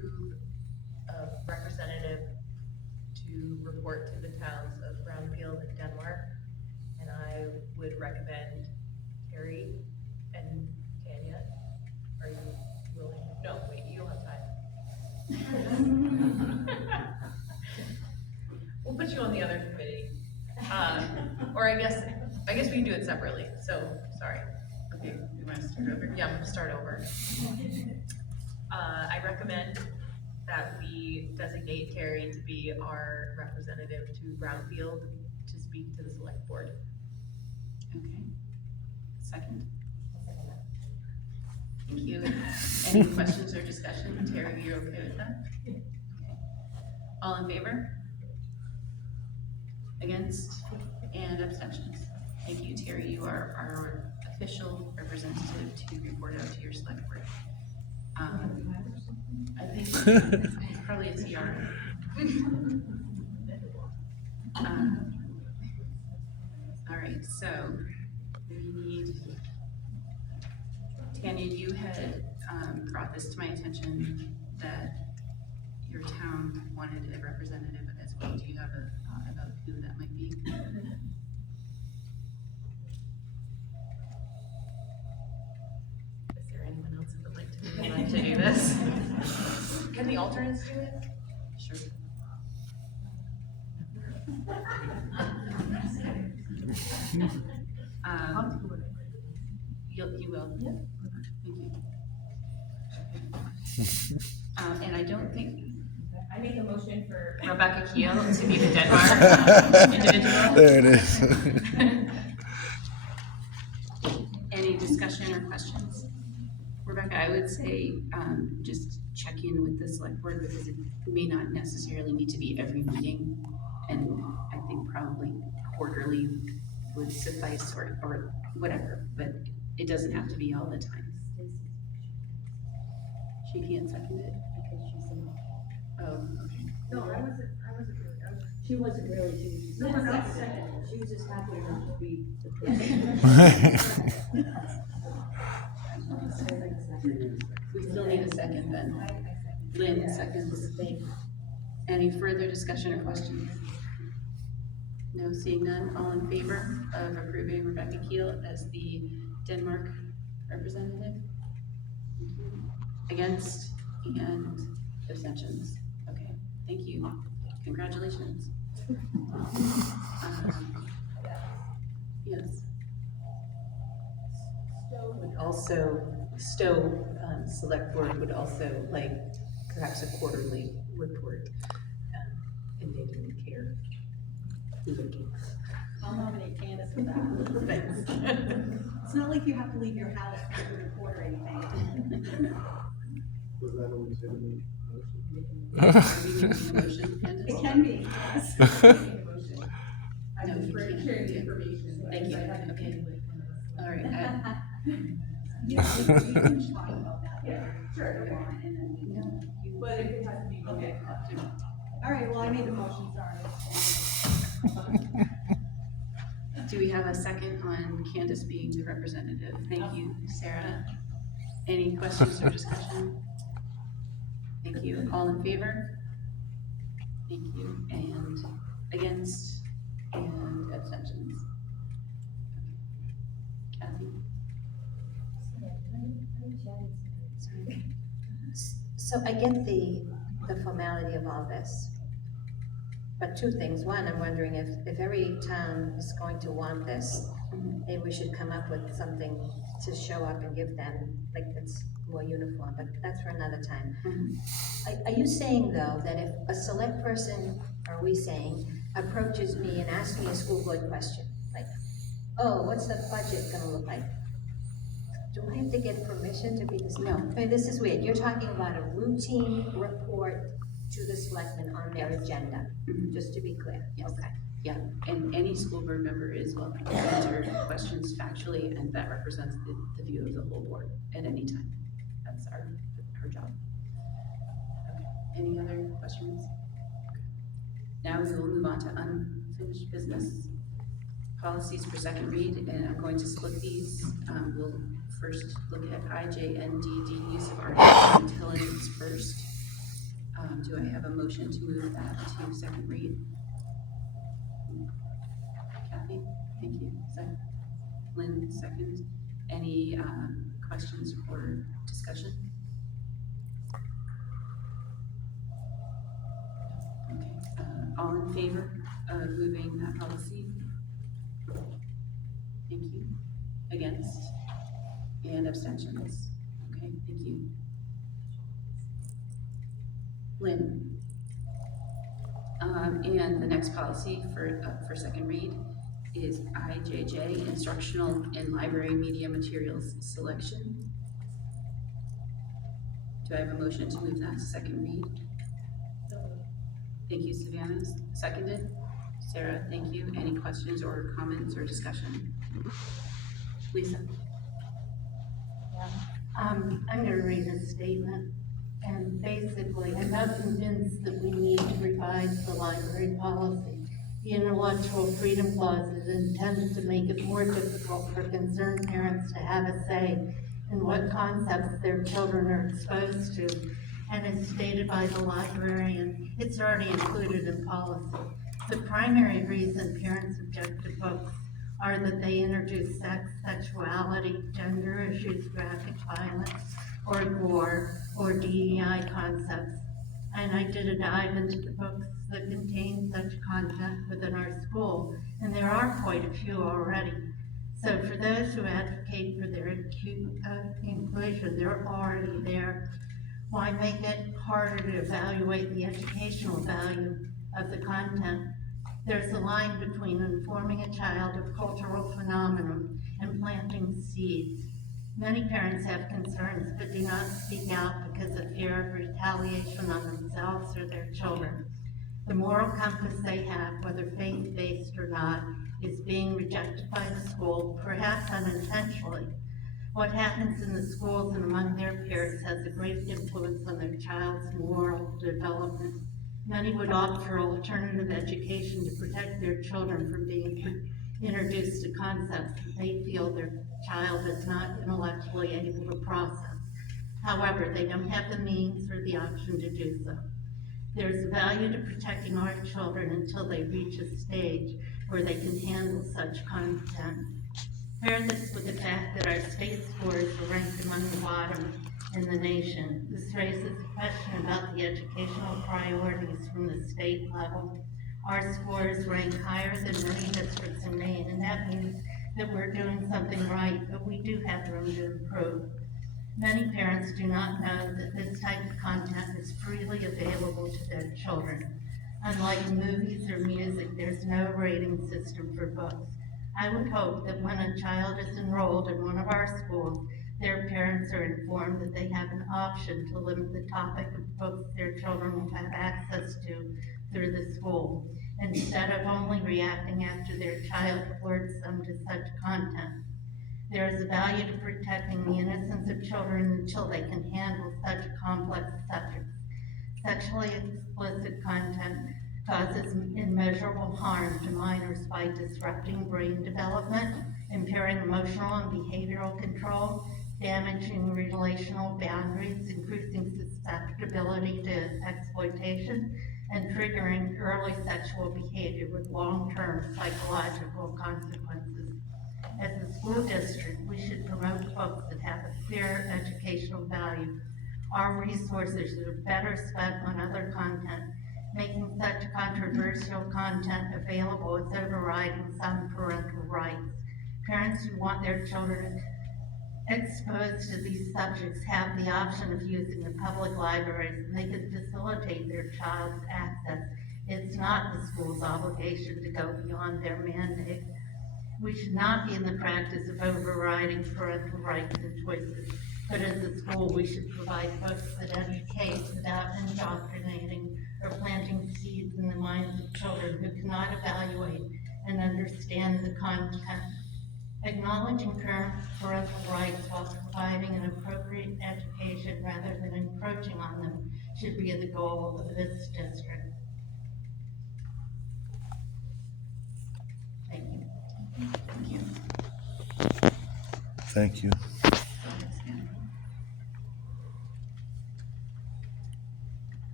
approve a representative to report to the towns of Brownfield and Denmark. And I would recommend Carrie and Tanya. Are you willing? No, wait, you don't have time. We'll put you on the other committee. Or I guess we can do it separately, so, sorry. Okay, you want to start over? Yeah, I'm gonna start over. I recommend that we designate Carrie to be our representative to Brownfield to speak to the select board. Okay. Second? Thank you. Any questions or discussion? Terry, you're okay with that? Okay. All in favor? Against? And abstentions? Thank you, Terry. You are our official representative to report out to your select board. I think it's probably a TR. All right, so we need, Tanya, you had brought this to my attention that your town wanted a representative as well. Do you have a thought about who that might be? Is there anyone else who would like to do this? Can the alternates do it? Sure. You will? Yeah. Thank you. And I don't think. I make a motion for Rebecca Keel to be the Denmark individual. There it is. Any discussion or questions? Rebecca, I would say just check in with the select board because it may not necessarily need to be every meeting. And I think probably quarterly would suffice or whatever, but it doesn't have to be all the time. She can't second it because she's in. Oh, okay. No, I wasn't really, She wasn't really, she was just. No one else seconded it. She was just happy enough to be the We still need a second then. Lynn seconds. Any further discussion or questions? No, seeing none, all in favor of approving Rebecca Keel as the Denmark representative? Against and abstentions? Okay, thank you. Congratulations. Yes. Stowe Select Board would also like perhaps a quarterly report in Native Care. I'll nominate Candace for that. Thanks. It's not like you have to leave your house to report or anything. Was that always in the motion? Are we making a motion, Candace? It can be, yes. I just for sharing the information. Thank you, okay. All right, Yeah, we can talk about that. Yeah, sure. And then we can, but if it has to be, okay. All right, well, I made the motion, sorry. do we have a second on Candace being the representative? Thank you, Sarah. Any questions or discussion? Thank you. All in favor? Thank you. And against and abstentions? Kathy? Sorry. So I get the formality of all this, but two things. One, I'm wondering if every town is going to want this, maybe we should come up with something to show up and give them, like that's more uniform, but that's for another time. Are you saying though, that if a select person, are we saying, approaches me and asks me a school board question, like, oh, what's the budget gonna look like? Do I have to get permission to be this? No. I mean, this is weird. You're talking about a routine report to the selectmen on their agenda, just to be clear. Yes. Okay. Yeah, and any school board member is welcome to answer questions factually, and that represents the view of the whole board at any time. That's our job. Okay. Any other questions? Now we will move on to unfinished business. Policies for second read, and I'm going to split these. We'll first look at IJNDD, use of artificial intelligence first. motion to move that to second read? Kathy, thank you. Lynn, second. Any questions or discussion? Okay, all in favor of moving that policy? Thank you. Against? And abstentions? Okay, thank you. Lynn? And the next policy for second read is IJJ, Instructional and Library Media Materials Selection. Do I have a motion to move that to second read? Thank you, Savannah. Seconded? Sarah, thank you. Any questions or comments or discussion? Lisa? I'm gonna read a statement, and basically, I'm not convinced that we need to revise the library policy. The intellectual freedom clause is intended to make it more difficult for concerned parents to have a say in what concepts their children are exposed to. And as stated by the librarian, it's already included in policy. The primary reason parents object to books are that they introduce sex, sexuality, gender issues, graphic violence, or gore, or DEI concepts. And I did a dive into the books that contain such content within our school, and there are quite a few already. So for those who advocate for their inclusion, they're already there. Why make it harder to evaluate the educational value of the content? There's a line between informing a child of cultural phenomenon and planting seeds. Many parents have concerns but do not speak out because of fear of retaliation on themselves or their children. The moral compass they have, whether faith-based or not, is being rejected by the school, perhaps unintentionally. What happens in the schools and among their peers has a great influence on their child's moral development. Many would opt for alternative education to protect their children from being introduced to concepts that they feel their child is not intellectually able to process. However, they don't have the means or the option to do so. There's a value to protecting our children until they reach a stage where they can handle such content. Pair this with the fact that our state scores are ranked among the bottom in the nation. This raises a question about the educational priorities from the state level. Our scores rank higher than many districts in Maine, and that means that we're doing something right, but we do have room to improve. Many parents do not know that this type of content is freely available to their children. Unlike movies or music, there's no rating system for books. I would hope that when a child is enrolled in one of our schools, their parents are informed that they have an option to limit the topic of books their children will have access to through the school, instead of only reacting after their child alerts them to such content. There is a value to protecting the innocence of children until they can handle such complex subjects. Sexually explicit content causes immeasurable harm to minors by disrupting brain development, impairing emotional and behavioral control, damaging relational boundaries, increasing susceptibility to exploitation, and triggering early sexual behavior with long-term psychological consequences. As a school district, we should promote books that have a clear educational value. Our resources are better spent on other content. Making such controversial content available is overriding some parental rights. Parents who want their children exposed to these subjects have the option of using the public libraries, and they can facilitate their child's access. It's not the school's obligation to go beyond their mandate. We should not be in the practice of overriding parental rights and choices, but as a school, we should provide books that educate without indoctrinating or planting seeds in the minds of children who cannot evaluate and understand the content. Acknowledging parental rights while providing an appropriate education rather than encroaching on them should be the goal of this district. Thank you. Thank you. Thank you. Thanks, Kathy.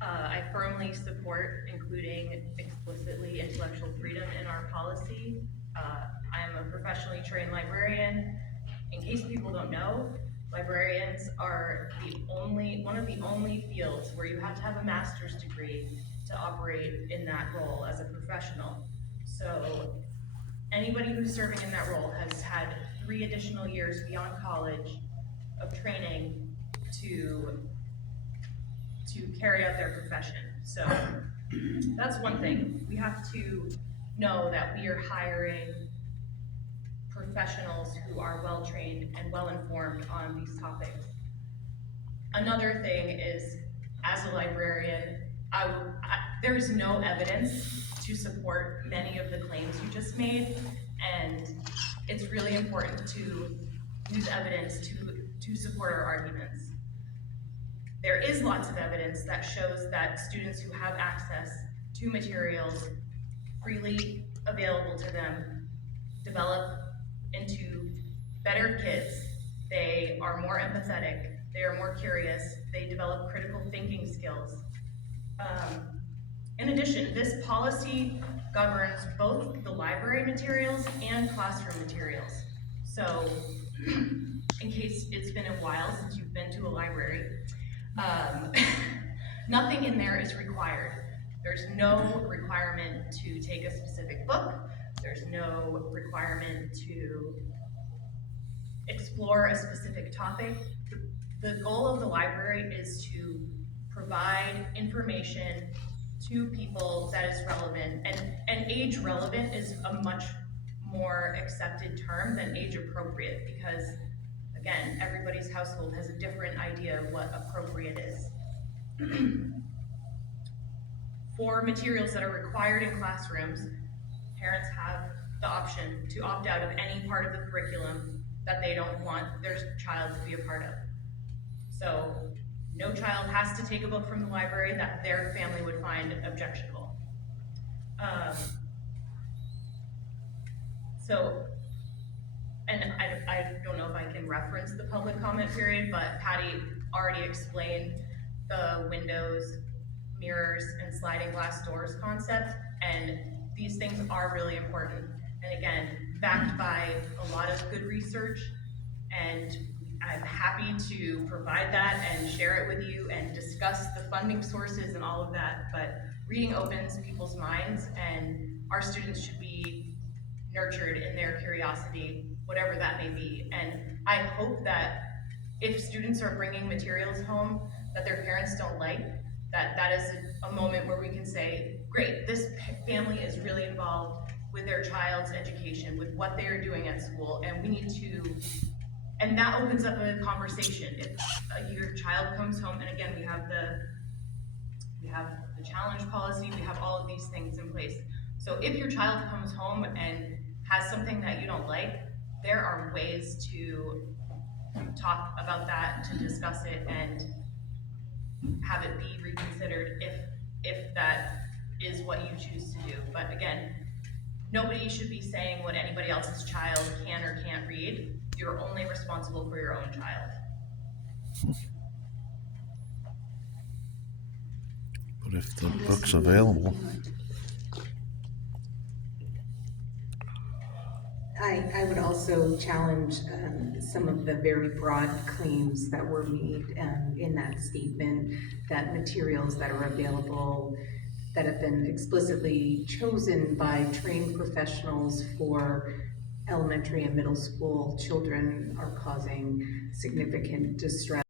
I firmly support including explicitly intellectual freedom in our policy. I am a professionally trained librarian. In case people don't know, librarians are one of the only fields where you have to have a master's degree to operate in that role as a professional. So anybody who's serving in that role has had 3 additional years beyond college of training to carry out their profession. So that's one thing. We have to know that we are hiring professionals who are well-trained and well-informed on these topics. Another thing is, as a librarian, there's no evidence to support many of the claims you just made, and it's really important to use evidence to support our arguments. There is lots of evidence that shows that students who have access to materials freely available to them develop into better kids. They are more empathetic, they are more curious, they develop critical thinking skills. In addition, this policy governs both the library materials and classroom materials. So, in case it's been a while since you've been to a library, nothing in there is required. There's no requirement to take a specific book. There's no requirement to explore a specific topic. The goal of the library is to provide information to people that is relevant, and age relevant is a much more accepted term than age appropriate, because again, everybody's household has a different idea of what appropriate is. For materials that are required in classrooms, parents have the option to opt out of any part of the curriculum that they don't want their child to be a part of. So no child has to take a book from the library that their family would find objectionable. And I don't know if I can reference the public comment period, but Patty already explained the windows, mirrors, and sliding glass doors concept, and these things are really important. And again, backed by a lot of good research, and I'm happy to provide that and share it with you and discuss the funding sources and all of that, but reading opens people's minds, and our students should be nurtured in their curiosity, whatever that may be. And I hope that if students are bringing materials home that their parents don't like, that is a moment where we can say, great, this family is really involved with their child's education, with what they are doing at school, and we need to, and that opens up a conversation. If your child comes home, and again, we have the challenge policy, we have all of these things in place. So if your child comes home and has something that you don't like, there are ways to talk about that, to discuss it, and have it be reconsidered if that is what you choose to do. But again, nobody should be saying what anybody else's child can or can't read. You're only responsible for your own child. But if the book's available, I would also challenge some of the very broad claims that were made in that statement, that materials that are available that have been explicitly chosen by trained professionals for elementary and middle school children are causing significant distress